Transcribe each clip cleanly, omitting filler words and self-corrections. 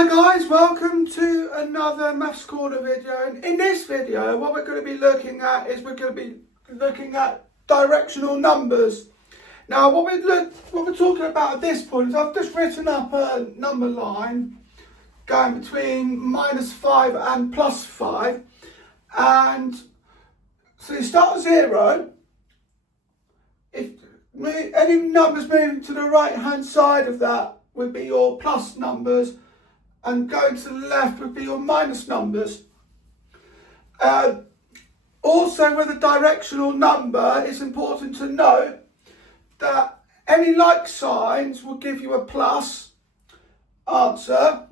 Hi guys, welcome to another Maths Corner video, and in this video what we're going to be looking at is directional numbers. Now what we're talking about at this point is I've just written up a number line going between -5 and +5, and so you start at 0. If any numbers moving to the right hand side of that would be your plus numbers, and going to the left would be your minus numbers. Also with a directional number, it's important to note that any like signs will give you a plus answer,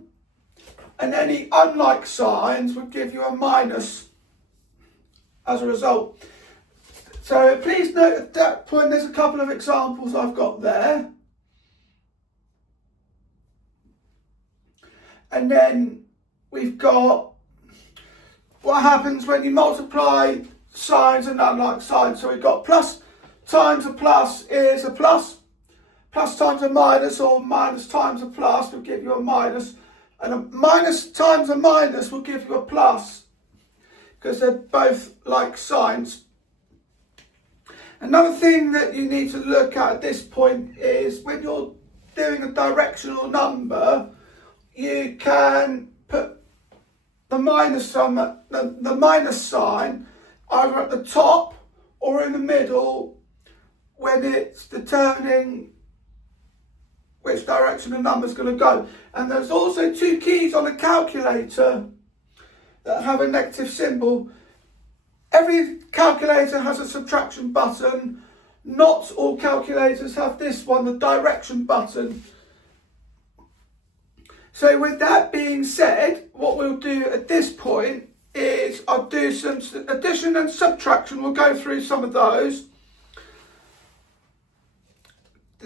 and any unlike signs would give you a minus as a result. So please note at that point there's a couple of examples I've got there. And then we've got what happens when you multiply signs and unlike signs. So we've got plus times a plus is a plus, plus times a minus, or minus times a plus will give you a minus, and a minus times a minus will give you a plus, because they're both like signs. Another thing that you need to look at this point is when you're doing a directional number, you can put the minus sign either at the top or in the middle when it's determining which direction the number is going to go. And there's also two keys on a calculator that have a negative symbol. Every calculator has a subtraction button. Not all calculators have this one, the direction button. So with that being said, what we'll do at this point is I'll do some addition and subtraction. We'll go through some of those.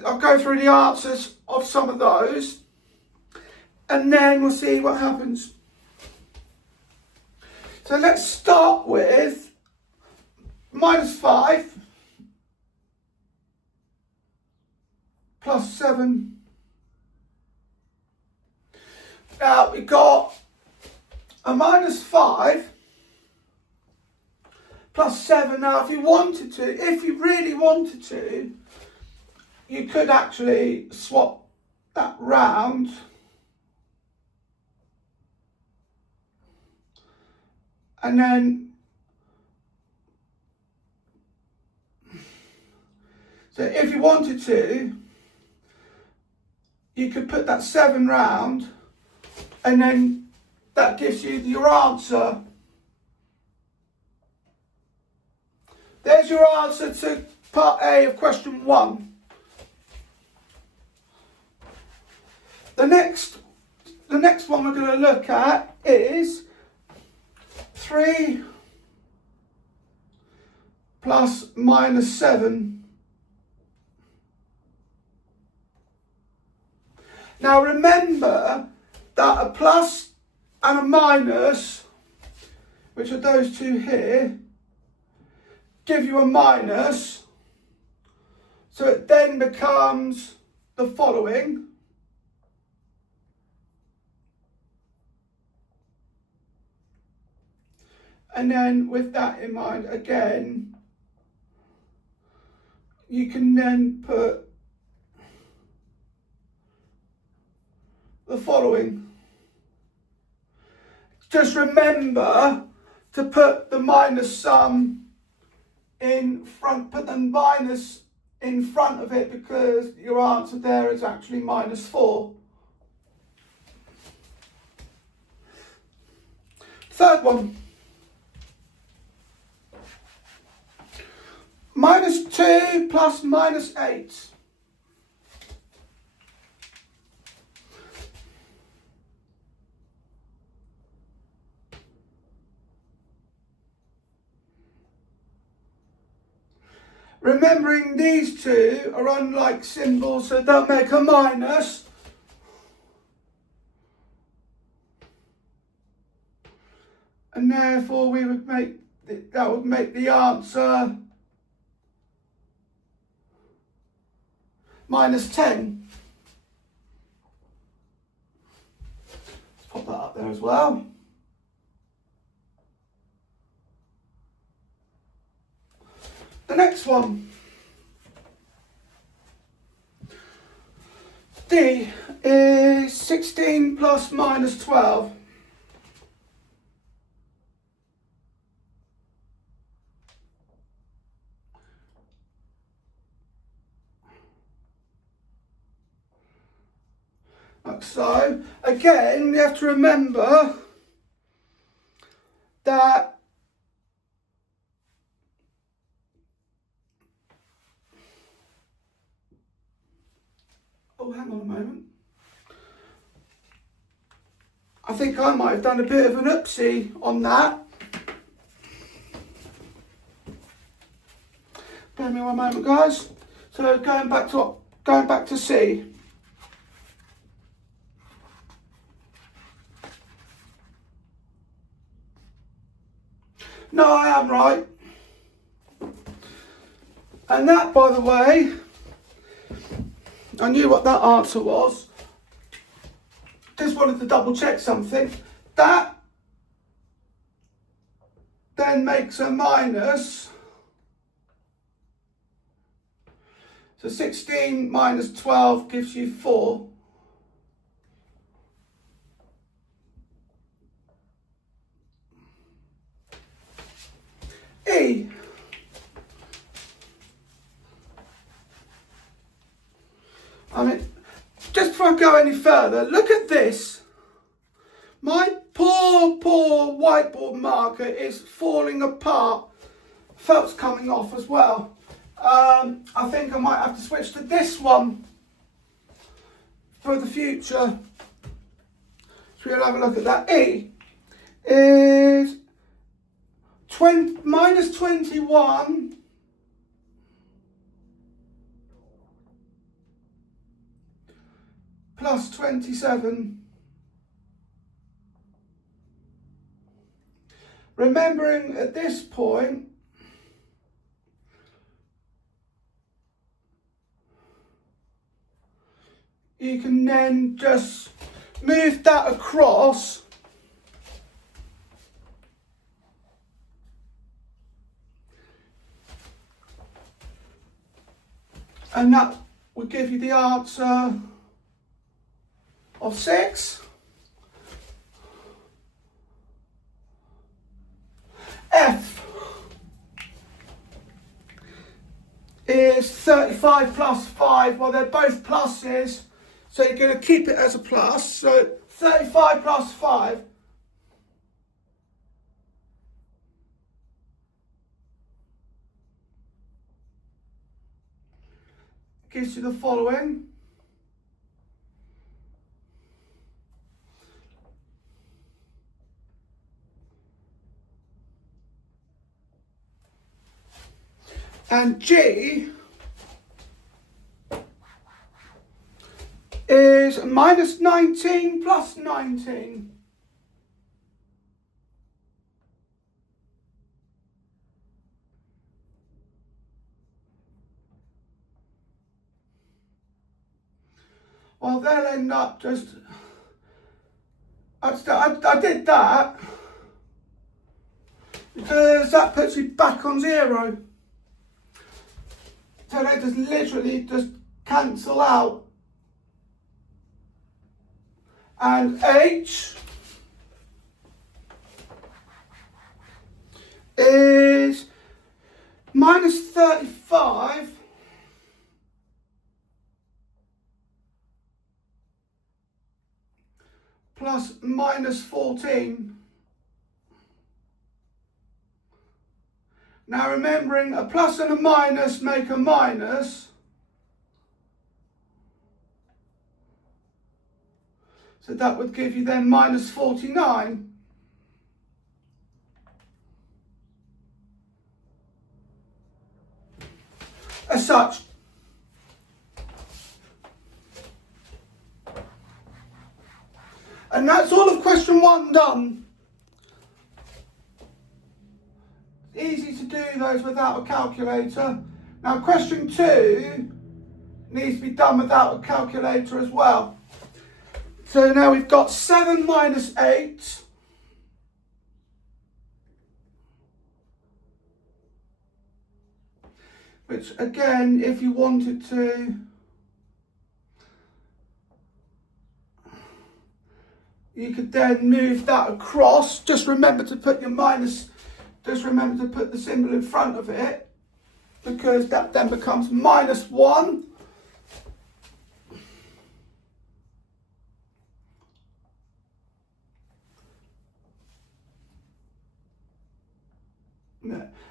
I'll go through the answers of some of those, and then we'll see what happens. So let's start with -5 plus 7. Now we've got a -5 plus 7. Now if you really wanted to, you could actually swap that round and then, so if you wanted to, you could put that 7 round, and then that gives you your answer. There's your answer to part A of question 1. The next one we're going to look at is 3 plus -7. Now remember that a plus and a minus, which are those two here, give you a minus. So it then becomes the following. And then with that in mind, again, you can then put the following. Just remember to put the minus sum in front, put the minus in front of it, because your answer there is actually -4. Third one. -2 plus -8. Remembering these two are unlike symbols, so they'll make a minus. And therefore we would make, that would make the answer -10. there as well. The next one. D is 16 plus minus 12. Like so. Again, you have to remember that oh, hang on a moment. I think I might have done a bit of an oopsie on that. Bear me one moment, guys. So going back to C. No, I am right. And that, by the way, I knew what that answer was. Just wanted to double check something. That then makes a minus. So 16 minus 12 gives you 4. E. I mean, just before I go any further, look at this. My poor whiteboard marker is falling apart. Felt's coming off as well. I think I might have to switch to this one for the future. So we'll have a look at that. E is minus 21 plus 27. Remembering at this point, you can then just move that across and that will give you the answer of 6. F is 35 plus 5. Well, they're both pluses, so you're going to keep it as a plus. So 35 plus 5. Gives you the following. And G is minus 19 plus 19. Well, they'll end up just... I did that because that puts you back on 0. So they just literally just cancel out. And H is minus 35 plus minus 14. Now remembering a plus and a minus make a minus. So that would give you then minus 49. As such. And that's all of question 1 done. Easy to do those without a calculator. Now question 2 needs to be done without a calculator as well. So now we've got 7 minus 8. Which again, if you wanted to, you could then move that across. Just remember to put your minus, just remember to put the symbol in front of it, because that then becomes minus 1.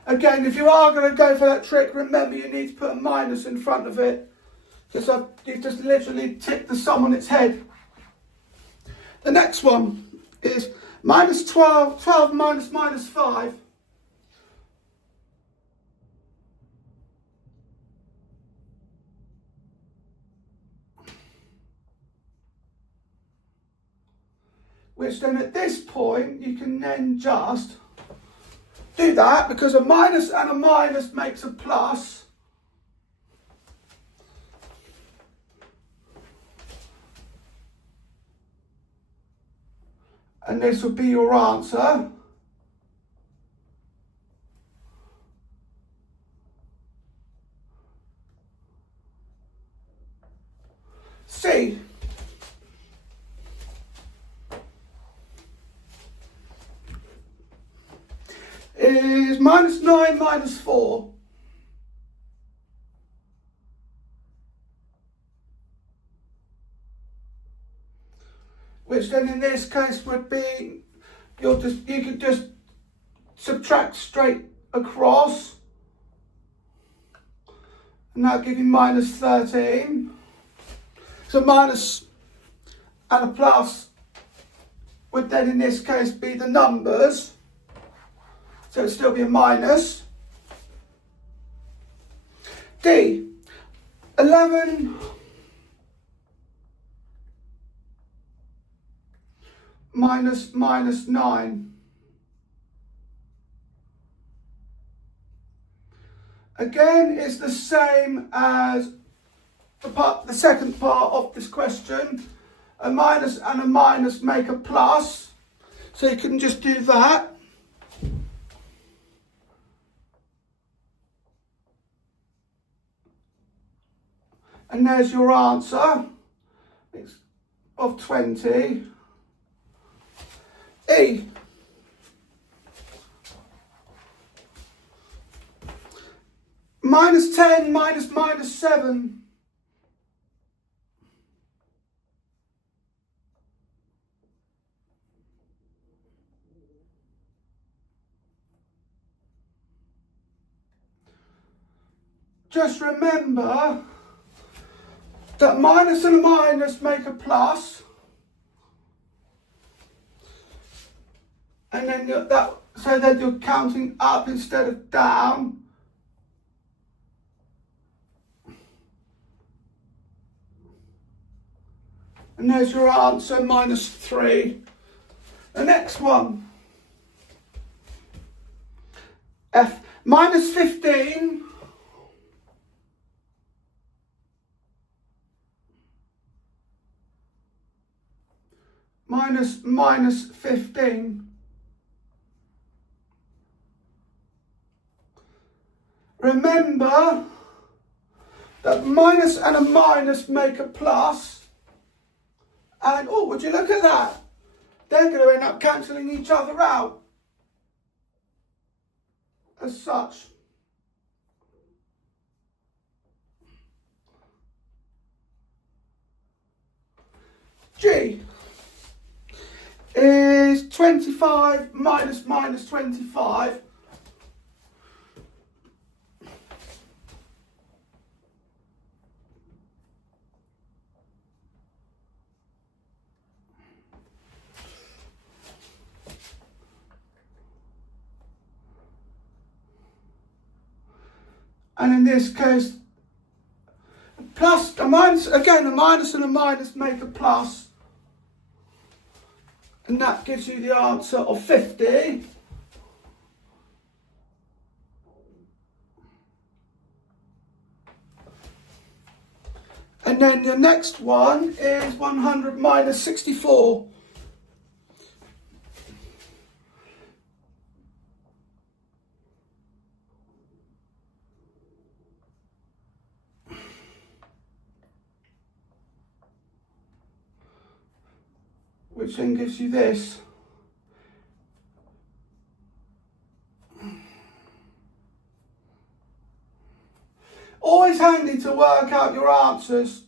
Again, if you are going to go for that trick, remember you need to put a minus in front of it, because you've just literally tipped the sum on its head. The next one is minus 12, 12 minus minus 5. Which then at this point, you can then just do that, because a minus and a minus makes a plus. And this would be your answer. C. Is minus 9 minus 4. Which then in this case would be, you could just subtract straight across, and that'll give you minus 13. So minus and a plus would then in this case be the numbers. So it'd still be a minus. D. 11 minus minus 9. Again, it's the same as the second part of this question. A minus and a minus make a plus. So you can just do that. And there's your answer. It's of 20. E. Minus 10 minus minus 7. Just remember that minus and a minus make a plus. And then so then you're counting up instead of down. And there's your answer, minus 3. The next one. F. Minus 15. Minus minus 15. Remember that minus and a minus make a plus. And, oh, would you look at that? They're going to end up cancelling each other out. As such. G is 25 minus minus 25. And in this case, plus, a minus, again, a minus and a minus make a plus. And that gives you the answer of 50. And And then the next one is 100 minus 64. Which then gives you this. Always handy to work out your answers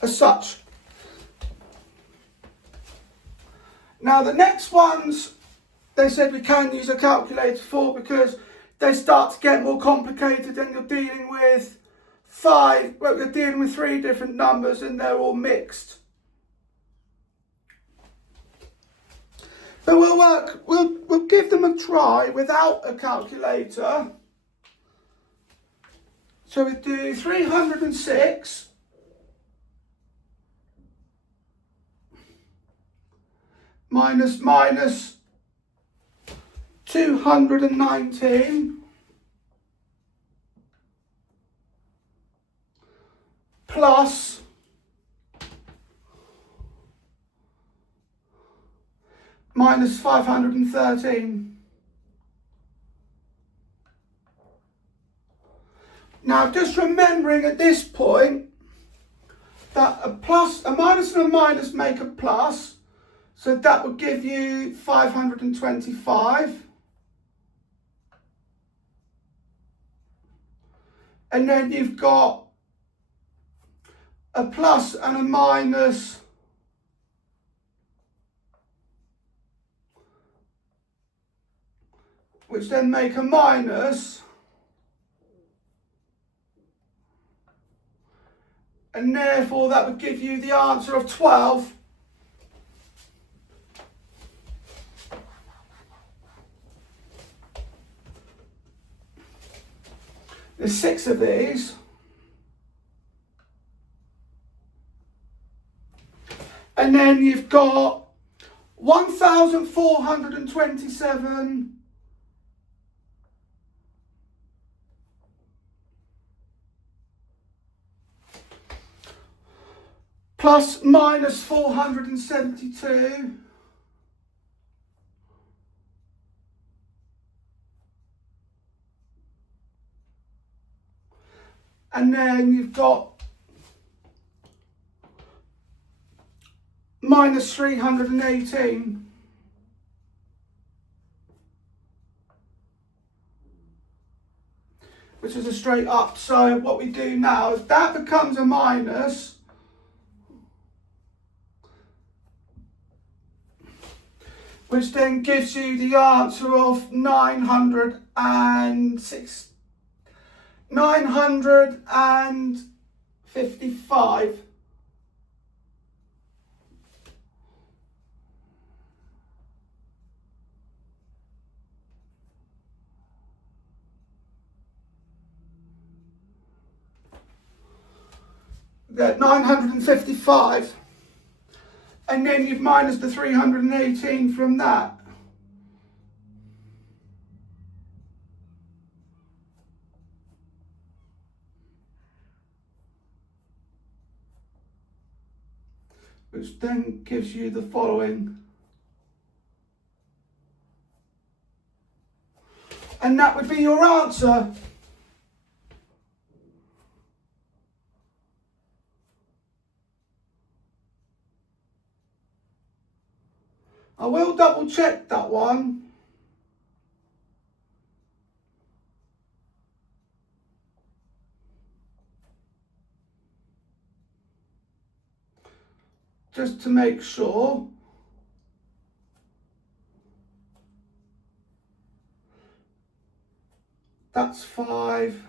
as such. Now the next ones, they said we can use a calculator for because they start to get more complicated and you're dealing with you're dealing with 3 different numbers and they're all mixed. But we'll give them a try without a calculator. So we do 306 minus 219 plus minus 513. Now just remembering at this point that a minus and a minus make a plus, so that would give you 525. And then you've got a plus and a minus which then make a minus, and therefore that would give you the answer of 12. There's 6 of these. And then you've got 1,427 plus minus 472 and then you've got minus 318. Which is a straight up. So what we do now is that becomes a minus, which then gives you the answer of 955. That 955, and then you've minus the 318 from that. Which then gives you the following. And that would be your answer. I will double check that one. Just to make sure. That's 5.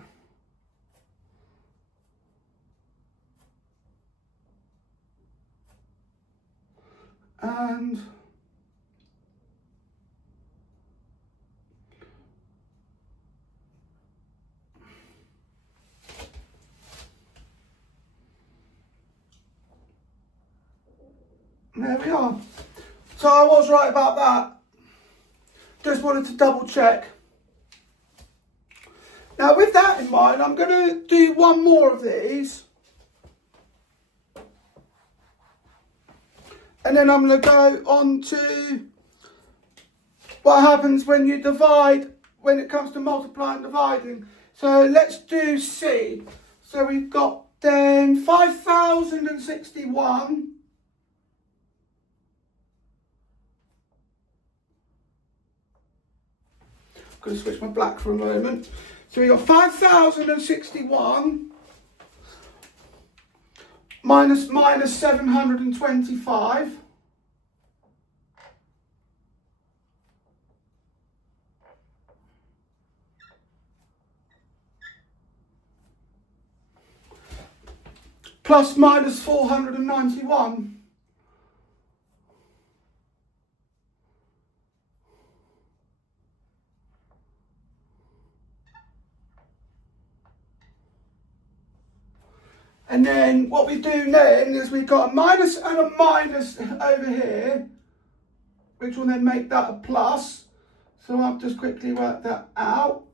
And there we are. So I was right about that. Just wanted to double check. Now with that in mind, I'm going to do one more of these. And then I'm going to go on to what happens when you divide, when it comes to multiplying and dividing. So let's do C. So we've got then 5,061 I'm going to switch my black for a moment. So we've got 5,061 minus 725. Plus minus 491. And then what we do then is we've got a minus and a minus over here, which will then make that a plus. So I'll just quickly work that out.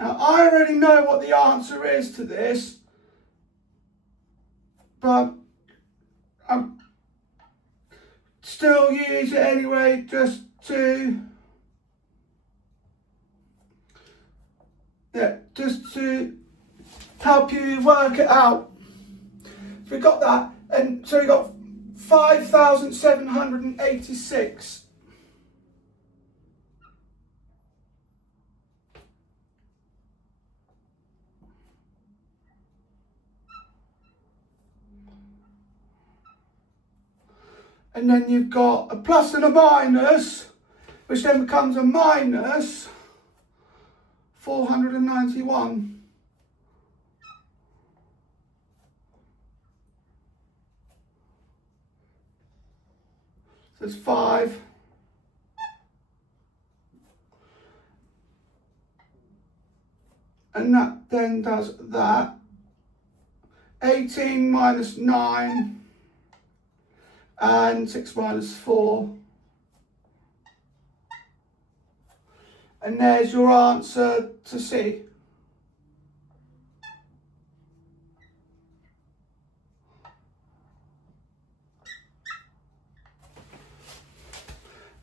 Now, I already know what the answer is to this, but I'm still use it anyway just to, help you work it out. So we got that, and so we got 5,786. And then you've got a plus and a minus, which then becomes a minus 491. So it's 5. And that then does that. 18 minus 9. And 6 minus 4. And there's your answer to C.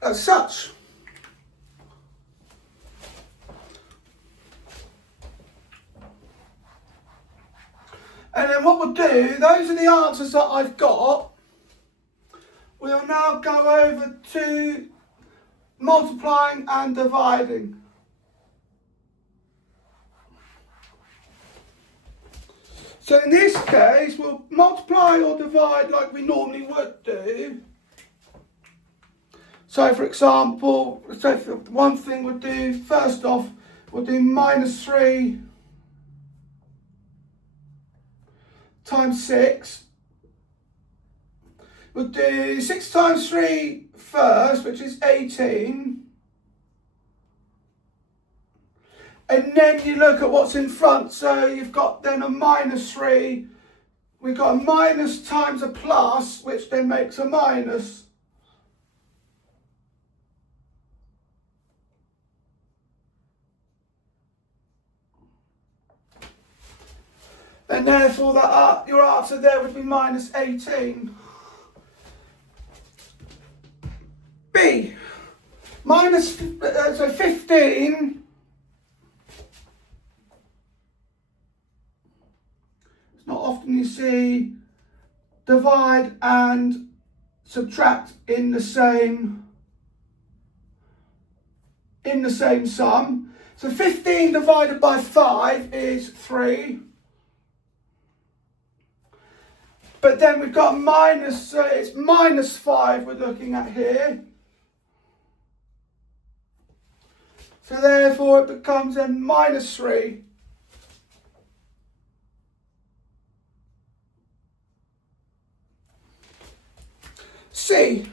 As such. And then what we'll do, those are the answers that I've got. We'll now go over to multiplying and dividing. So in this case, we'll multiply or divide like we normally would do. So for example, one thing we'll do, first off, we'll do minus 3 times 6. We'll do 6 times 3 first, which is 18. And then you look at what's in front. So you've got then a minus 3. We've got a minus times a plus, which then makes a minus. And therefore that your answer there would be minus 18. B, minus, so 15, it's not often you see divide and subtract in the same sum. So 15 divided by 5 is 3. But then we've got minus, so it's minus 5 we're looking at here. So therefore it becomes then minus 3. C.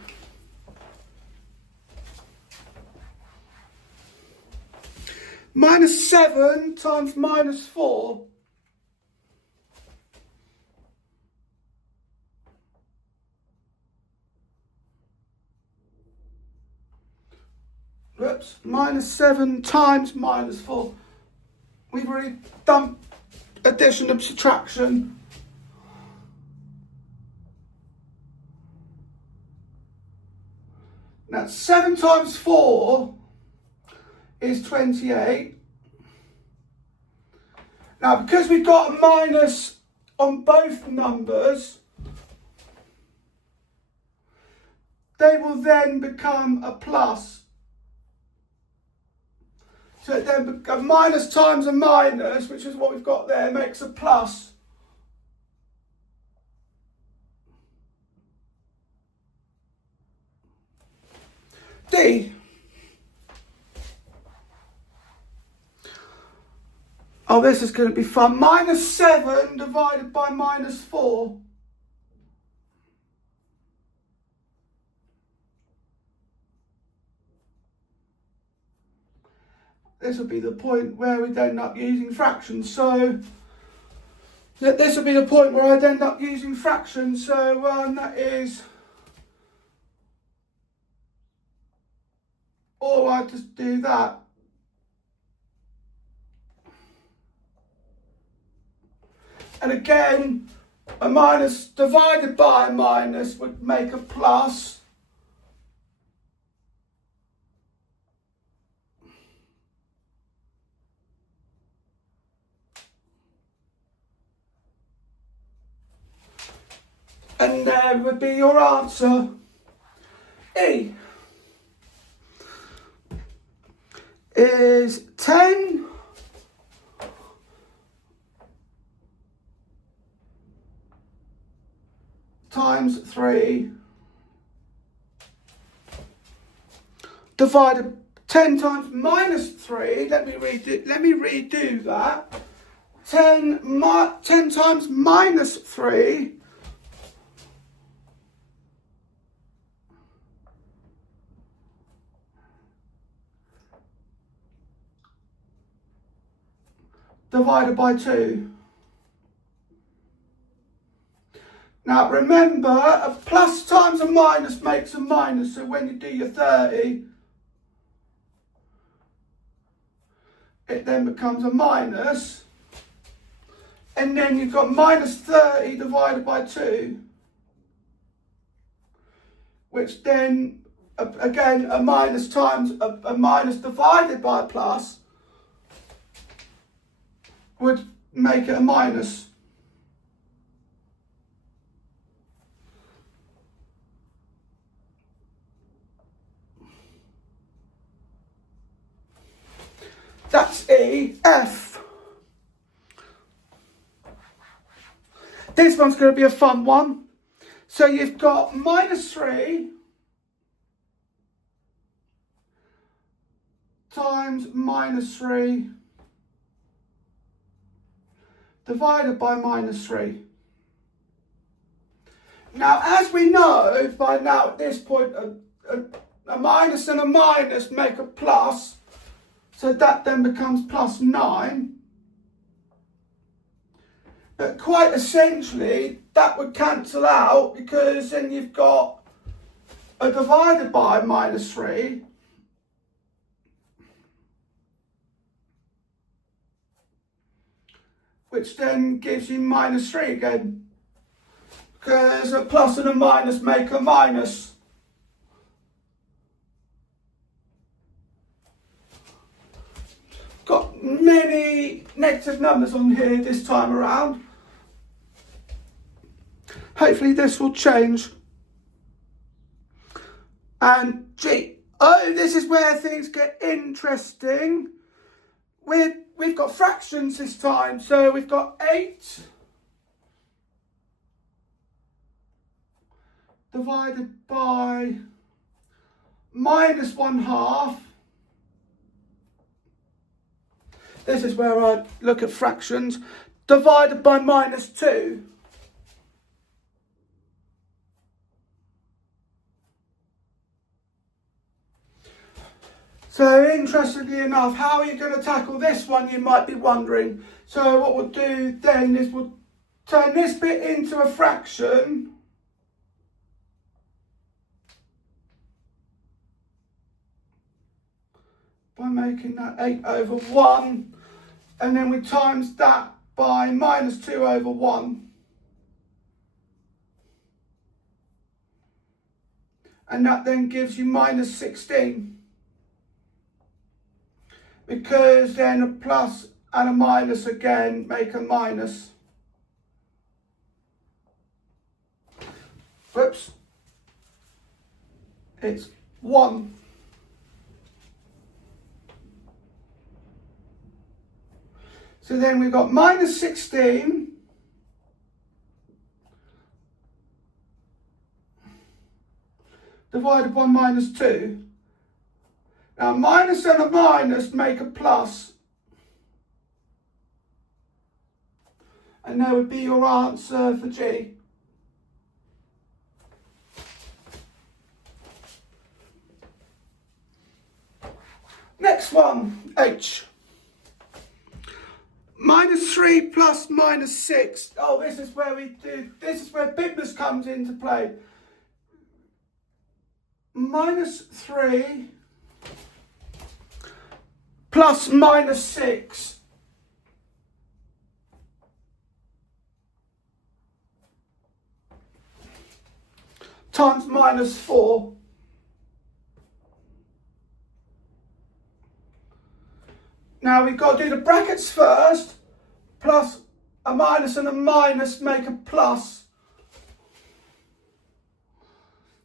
Minus 7 times minus 4. Whoops, minus 7 times minus 4. We've already done addition and subtraction. Now 7 times 4 is 28. Now because we've got a minus on both numbers, they will then become a plus. So then a minus times a minus, which is what we've got there, makes a plus. D. Oh, this is going to be fun. Minus 7 divided by minus 4. This will be the point where we'd end up using fractions. So this will be the point where I'd end up using fractions. So that is, or I just do that. And again, a minus divided by a minus would make a plus. And there would be your answer. E is 10 times 3 divided 10 times minus 3. Let me redo that. 10 times minus 3 divided by 2. Now remember, a plus times a minus makes a minus, so when you do your 30, it then becomes a minus, and then you've got minus 30 divided by 2, which then, again, a minus times a minus divided by a plus would make it a minus. That's E. F. This one's going to be a fun one. So you've got minus 3 times minus 3 divided by minus 3. Now, as we know by now at this point, a minus and a minus make a plus. So that then becomes plus 9. But quite essentially, that would cancel out because then you've got a divided by minus 3. Which then gives you minus 3 again. Because a plus and a minus make a minus. Got many negative numbers on here this time around. Hopefully this will change. And G. Oh, this is where things get interesting. We've got fractions this time. So we've got 8 divided by minus 1/2. This is where I look at fractions. Divided by minus 2. So interestingly enough, how are you going to tackle this one, you might be wondering. So what we'll do then is we'll turn this bit into a fraction. by making that 8 over 1. And then we times that by minus 2 over 1. And that then gives you minus 16. Because then a plus and a minus again make a minus. Whoops. It's 1. So then we've got minus 16 divided by minus 2. Now, minus and a minus make a plus. And that would be your answer for G. Next one, H. Minus 3 plus minus 6. Oh, this is where Bibness comes into play. Minus 3 plus minus 6 times minus 4. Now we've got to do the brackets first. Plus a minus and a minus make a plus.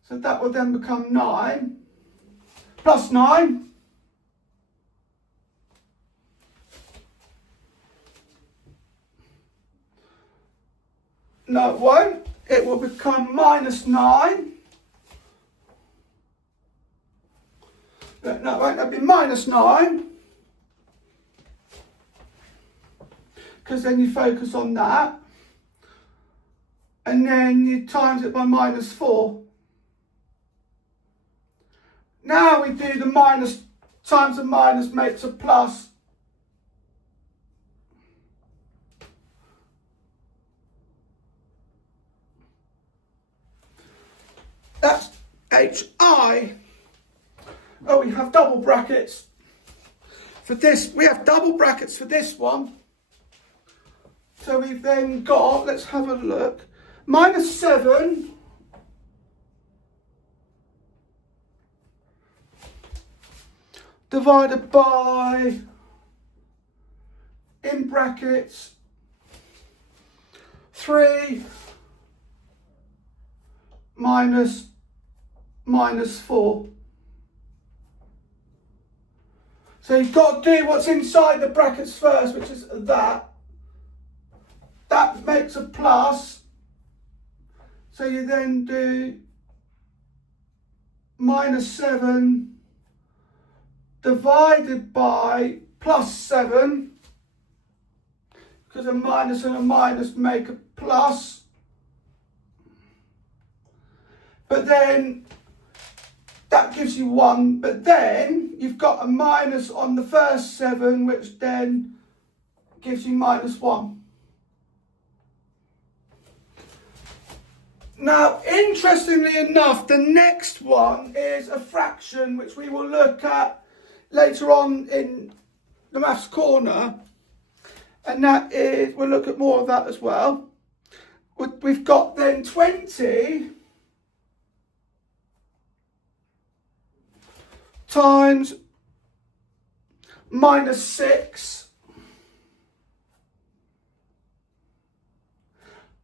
So that will then become 9. Plus 9. No, it won't. It will become minus 9. No, it won't. That'll be minus 9. Because then you focus on that. And then you times it by minus 4. Now we do the minus times a minus makes a plus. That's HI. Oh, we have double brackets for this. We have double brackets for this one. So we've then got, let's have a look, minus 7 divided by, in brackets, 3 minus 4. So you've got to do what's inside the brackets first, which is that. That makes a plus. So you then do minus 7 divided by plus 7. Because a minus and a minus make a plus. But then that gives you 1. But then you've got a minus on the first 7, which then gives you minus 1. Now, interestingly enough, the next one is a fraction, which we will look at later on in the Maths Corner. And that is, we'll look at more of that as well. We've got then 20 times minus 6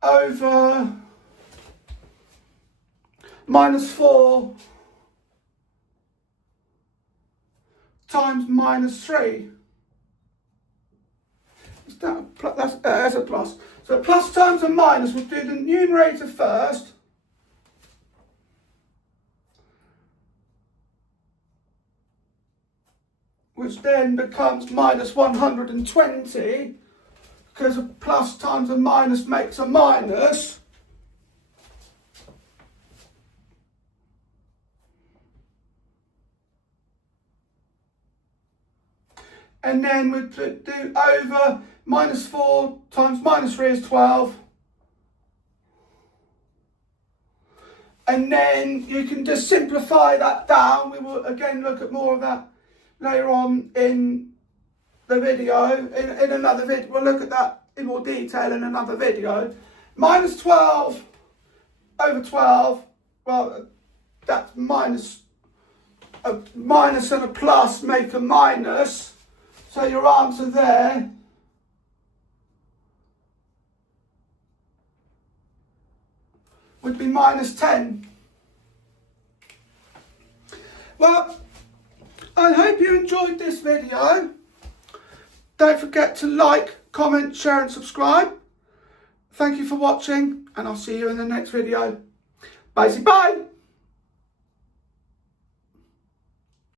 over minus 4 times minus 3. Is that a plus? That's a plus. So plus times a minus, we'll do the numerator first. Which then becomes minus 120, because a plus times a minus makes a minus. And then we do over minus 4 times minus 3 is 12. And then you can just simplify that down. We will again look at more of that later on in the video, in another video. We'll look at that in more detail in another video. Minus 12 over 12, well, that's minus. A minus and a plus make a minus. So your answer there would be minus 10. Well, I hope you enjoyed this video. Don't forget to like, comment, share and subscribe. Thank you for watching, and I'll see you in the next video. Bye.